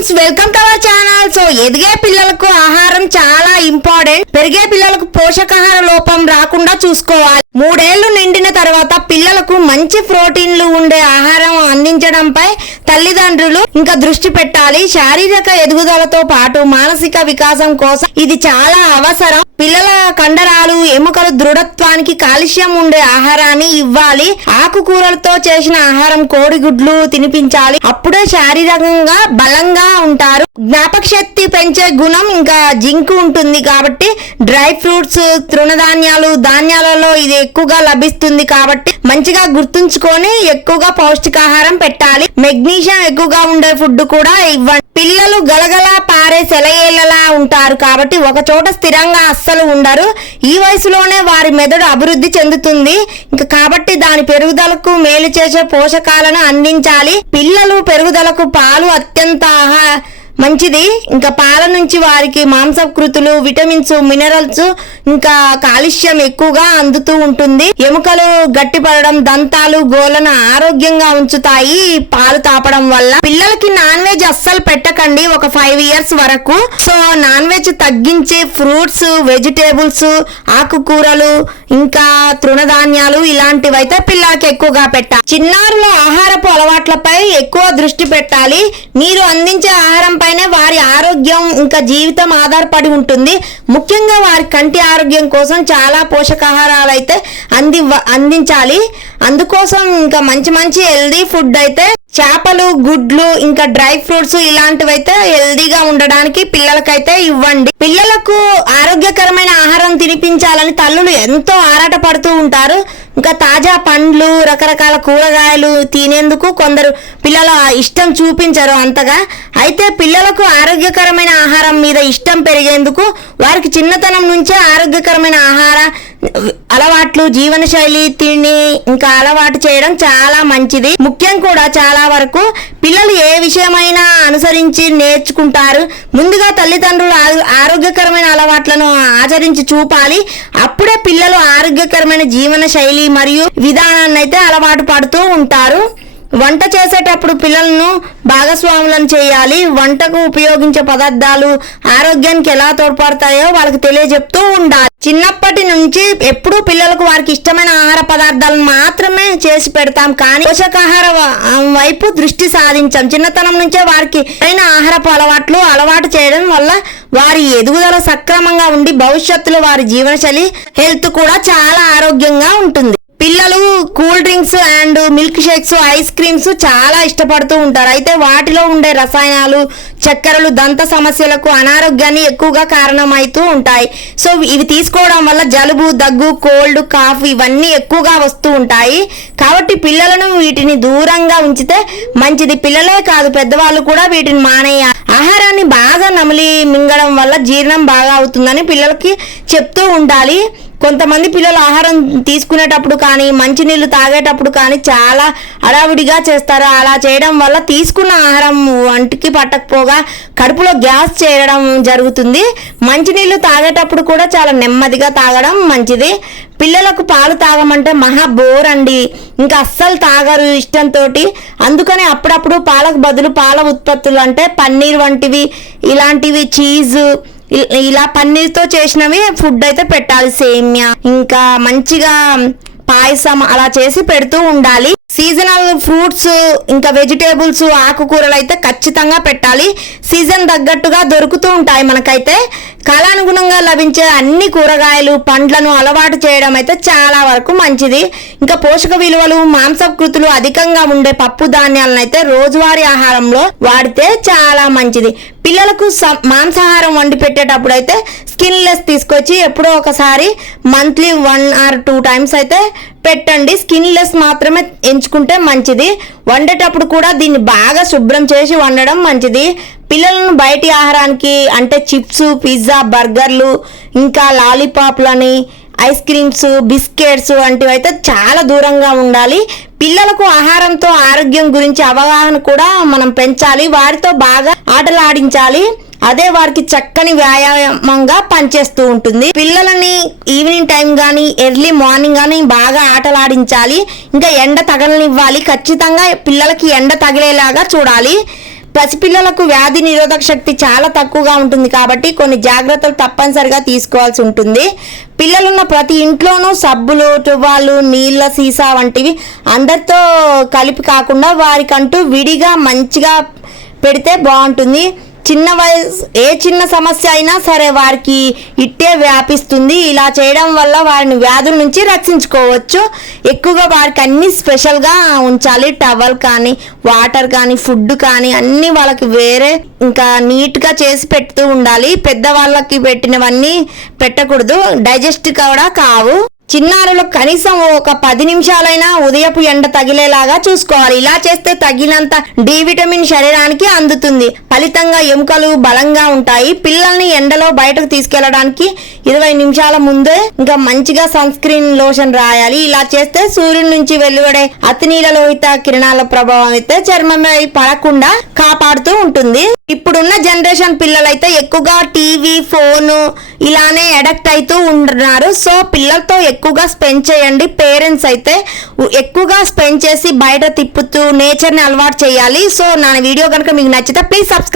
Friends, welcome to our channel. So ఎదిగే పిల్లలకు ఆహారం చాలా ఇంపార్టెంట్. పెరిగే పిల్లలకు పోషకాహార లోపం రాకుండా చూసుకోవాలి. 3 ఏళ్లు నిండిన తర్వాత పిల్లలకు మంచి ప్రోటీన్లు ఉండే ఆహారం అందించడంపై తల్లిదండ్రులు ఇంకా దృష్టి పెట్టాలి. శారీరక ఎదుగుదలతో పాటు మానసిక వికాసం కోసం ఇది చాలా అవసరం. పిల్లల కండరాలు, ఎముకలు దృఢత్వానికి కాల్షియం ఉండే ఆహారాన్ని ఇవ్వాలి. ఆకుకూరలతో చేసిన ఆహారం, కోడిగుడ్లు తినిపించాలి. అప్పుడే శారీరకంగా బలంగా ఉంటారు. జ్ఞాపక శక్తి పెంచే గుణం ఇంకా జింక్ ఉంటుంది కాబట్టి డ్రై ఫ్రూట్స్, తృణధాన్యాలు, ధాన్యాలలో ఇది ఎక్కువగా లభిస్తుంది కాబట్టి మంచిగా గుర్తుంచుకొని ఎక్కువగా పౌష్టికాహారం పెట్టాలి. మెగ్నీషియం ఎక్కువగా ఉండే ఫుడ్ కూడా ఇవ్వండి. పిల్లలు గలగల పారే సెలయేళ్లలా ఉంటారు కాబట్టి ఒక చోట స్థిరంగా అస్సలు ఉండరు. ఈ వయసులోనే వారి మెదడు అభివృద్ధి చెందుతుంది. ఇంకా కాబట్టి దాని పెరుగుదలకు మేలు చేసే పోషకాలను అందించాలి. పిల్లలు పెరుగుదలకు పాలు అత్యంత మంచిది. ఇంకా పాల నుంచి వారికి మాంసకృతులు, విటమిన్స్, మినరల్స్ ఇంకా కాల్షియం ఎక్కువగా అందుతూ ఉంటుంది. ఎముకలు గట్టిపడడం, దంతాలు, గోళ్ళను ఆరోగ్యంగా ఉంచుతాయి పాలు తాపడం వల్ల. పిల్లలకి నాన్ వెజ్ అస్సలు పెట్టకండి ఒక 5 ఇయర్స్ వరకు. సో నాన్ వెజ్ తగ్గించి ఫ్రూట్స్, వెజిటేబుల్స్, ఆకుకూరలు ఇంకా తృణధాన్యాలు ఇలాంటివైతే పిల్లలకి ఎక్కువగా పెట్టాలి. చిన్నారుల ఆహారపు అలవాట్లపై ఎక్కువ దృష్టి పెట్టాలి. మీరు అందించే ఆహారం పైనే వారి ఆరోగ్యం ఇంకా జీవితం ఆధారపడి ఉంటుంది. ముఖ్యంగా వారి కంటి ఆరోగ్యం కోసం చాలా పోషకాహారాలు అయితే అందించాలి. అందుకోసం ఇంకా మంచి హెల్దీ ఫుడ్ అయితే చేపలు, గుడ్లు ఇంకా డ్రై ఫ్రూట్స్ ఇలాంటివైతే హెల్దీగా ఉండడానికి పిల్లలకైతే ఇవ్వండి. పిల్లలకు ఆరోగ్యకరమైన ఆహారం తినిపించాలని తల్లులు ఎంతో ఆరాట పడుతూ ఉంటారు. ఇంకా తాజా పండ్లు, రకరకాల కూరగాయలు తినేందుకు కొందరు పిల్లల ఇష్టం చూపించరు అంతగా. అయితే పిల్లలకు ఆరోగ్యకరమైన ఆహారం మీద ఇష్టం పెరిగేందుకు వారికి చిన్నతనం నుంచే ఆరోగ్యకరమైన ఆహార అలవాట్లు, జీవనశైలి, తిని ఇంకా అలవాటు చేయడం చాలా మంచిది. ముఖ్యం కూడా చాలా వరకు పిల్లలు ఏ విషయమైనా అనుసరించి నేర్చుకుంటారు. ముందుగా తల్లిదండ్రులు ఆరోగ్యకరమైన అలవాట్లను ఆచరించి చూపాలి. అప్పుడే పిల్లలు ఆరోగ్యకరమైన జీవన శైలి మరియు విధానాన్ని అయితే అలవాటు పడుతూ ఉంటారు. వంట చేసేటప్పుడు పిల్లలను భాగస్వాములను చేయాలి. వంటకు ఉపయోగించే పదార్థాలు ఆరోగ్యానికి ఎలా తోడ్పడతాయో వాళ్ళకి తెలియజెప్తూ ఉండాలి. చిన్నప్పటి నుంచి ఎప్పుడూ పిల్లలకు వారికి ఇష్టమైన ఆహార పదార్థాలను మాత్రమే చేసి పెడతాం, కానీ పోషకాహార వైపు దృష్టి సాధించాం. చిన్నతనం నుంచే వారికి అయిన ఆహారపు అలవాటు చేయడం వల్ల వారి ఎదుగుదల సక్రమంగా ఉండి భవిష్యత్తులో వారి జీవనశైలి, హెల్త్ కూడా చాలా ఆరోగ్యంగా ఉంటుంది. పిల్లలు cool drinks and milk shakes, ice creams చాలా ఇష్టపడుతూ ఉంటారు. అయితే వాటిలో ఉండే రసాయనాలు, చక్కెరలు దంత సమస్యలకు, అనారోగ్యాన్ని ఎక్కువగా కారణమవుతూ ఉంటాయి. సో ఇవి తీసుకోవడం వల్ల జలుబు, దగ్గు, కోల్డ్, కాఫ్ ఇవన్నీ ఎక్కువగా వస్తూ ఉంటాయి. కాబట్టి పిల్లలను వీటిని దూరంగా ఉంచితే మంచిది. పిల్లలే కాదు, పెద్దవాళ్ళు కూడా వీటిని మానేయాలి. ఆహారాన్ని బాగా నమిలి మింగడం వల్ల జీర్ణం బాగా అవుతుందని పిల్లలకి చెప్తూ ఉండాలి. కొంతమంది పిల్లలు ఆహారం తీసుకునేటప్పుడు కానీ, మంచినీళ్ళు తాగేటప్పుడు కానీ చాలా హడావిడిగా చేస్తారు. అలా చేయడం వల్ల తీసుకున్న ఆహారం వంటికి పట్టకపోగా కడుపులో గ్యాస్ చేయడం జరుగుతుంది. మంచినీళ్ళు తాగేటప్పుడు కూడా చాలా నెమ్మదిగా తాగడం మంచిది. పిల్లలకు పాలు తాగమంటే మహా బోర్ అండి, ఇంకా అస్సలు తాగరు ఇష్టంతో. అందుకని అప్పుడప్పుడు పాలకు బదులు పాల ఉత్పత్తులు అంటే పన్నీర్ వంటివి, ఇలాంటివి, చీజ్, ఇలా పన్నీర్తో చేసినవి ఫుడ్ అయితే పెట్టాలి. సేమియా ఇంకా మంచిగా పాయసం అలా చేసి పెడుతూ ఉండాలి. సీజనల్ ఫ్రూట్స్ ఇంకా వెజిటేబుల్స్, ఆకుకూరలు అయితే ఖచ్చితంగా పెట్టాలి. సీజన్ తగ్గట్టుగా దొరుకుతూ ఉంటాయి మనకైతే. కాలానుగుణంగా లభించే అన్ని కూరగాయలు, పండ్లను అలవాటు చేయడం అయితే చాలా వరకు మంచిది. ఇంకా పోషక విలువలు, మాంసకృతులు అధికంగా ఉండే పప్పు ధాన్యాలను అయితే రోజువారీ ఆహారంలో వాడితే చాలా మంచిది. పిల్లలకు మాంసాహారం వండి పెట్టేటప్పుడు అయితే స్కిన్లెస్ తీసుకొచ్చి ఎప్పుడో ఒకసారి మంత్లీ 1 or 2 times అయితే పెట్టండి. స్కిన్లెస్ మాత్రమే ఎంచుకుంటే మంచిది. వండేటప్పుడు కూడా దీన్ని బాగా శుభ్రం చేసి వండడం మంచిది. పిల్లలను బయటి ఆహారానికి అంటే చిప్స్, పిజ్జా, బర్గర్లు ఇంకా లాలీపాప్లని, ఐస్ క్రీమ్స్, బిస్కెట్స్ వంటివి అయితే చాలా దూరంగా ఉండాలి. పిల్లలకు ఆహారంతో ఆరోగ్యం గురించి అవగాహన కూడా మనం పెంచాలి. వారితో బాగా ఆటలాడించాలి. అదే వారికి చక్కని వ్యాయామంగా పనిచేస్తూ ఉంటుంది. పిల్లలని ఈవినింగ్ టైం కానీ, ఎర్లీ మార్నింగ్ కానీ బాగా ఆటలాడించాలి. ఇంకా ఎండ తగలనివ్వాలి. ఖచ్చితంగా పిల్లలకి ఎండ తగిలేలాగా చూడాలి. పసిపిల్లలకు వ్యాధి నిరోధక శక్తి చాలా తక్కువగా ఉంటుంది కాబట్టి కొన్ని జాగ్రత్తలు తప్పనిసరిగా తీసుకోవాల్సి ఉంటుంది. పిల్లలున్న ప్రతి ఇంట్లోనూ సబ్బులు, టువాలు, నీళ్ళ సీసా వంటివి అందరితో కలిపి కాకుండా వారికంటూ విడిగా మంచిగా పెడితే బాగుంటుంది. ఏ చిన్న సమస్య అయినా సరే వారికి ఇట్టే వ్యాపిస్తుంది. ఇలా చేయడం వల్ల వారిని వ్యాధుల నుంచి రక్షించుకోవచ్చు. ఎక్కువగా వారికి అన్ని స్పెషల్గా ఉంచాలి. టవల్ కానీ, వాటర్ కానీ, ఫుడ్ కానీ అన్నీ వాళ్ళకి వేరే ఇంకా నీట్గా చేసి పెడుతూ ఉండాలి. పెద్దవాళ్ళకి పెట్టినవన్నీ పెట్టకూడదు, డైజెస్ట్ కూడా కావు. చిన్నారులకు కనీసం ఒక 10 నిమిషాలైనా ఉదయపు ఎండ తగిలేలాగా చూసుకోవాలి. ఇలా చేస్తే తగినంత డి విటమిన్ శరీరానికి అందుతుంది. ఫలితంగా ఎముకలు బలంగా ఉంటాయి. పిల్లల్ని ఎండలో బయటకు తీసుకెళ్లడానికి 20 నిమిషాల ముందే ఇంకా మంచిగా సన్ స్క్రీన్ లోషన్ రాయాలి. ఇలా చేస్తే సూర్యుడి నుంచి వెలువడే అతినీల లోహిత కిరణాల ప్రభావం అయితే చర్మంపై పడకుండా కాపాడుతూ ఉంటుంది. ఇప్పుడున్న జనరేషన్ పిల్లలైతే ఎక్కువగా టీవీ, ఫోను ఇలానే అడక్ట్ అవుతూ ఉంటున్నారు. సో పిల్లలతో ఎక్కువగా స్పెండ్ చేయండి. పేరెంట్స్ అయితే ఎక్కువగా స్పెండ్ చేసి బయట తిప్పుతూ నేచర్ని అలవాటు చేయాలి. సో నా వీడియో కనుక మీకు నచ్చితే ప్లీజ్ సబ్స్క్రైబ్.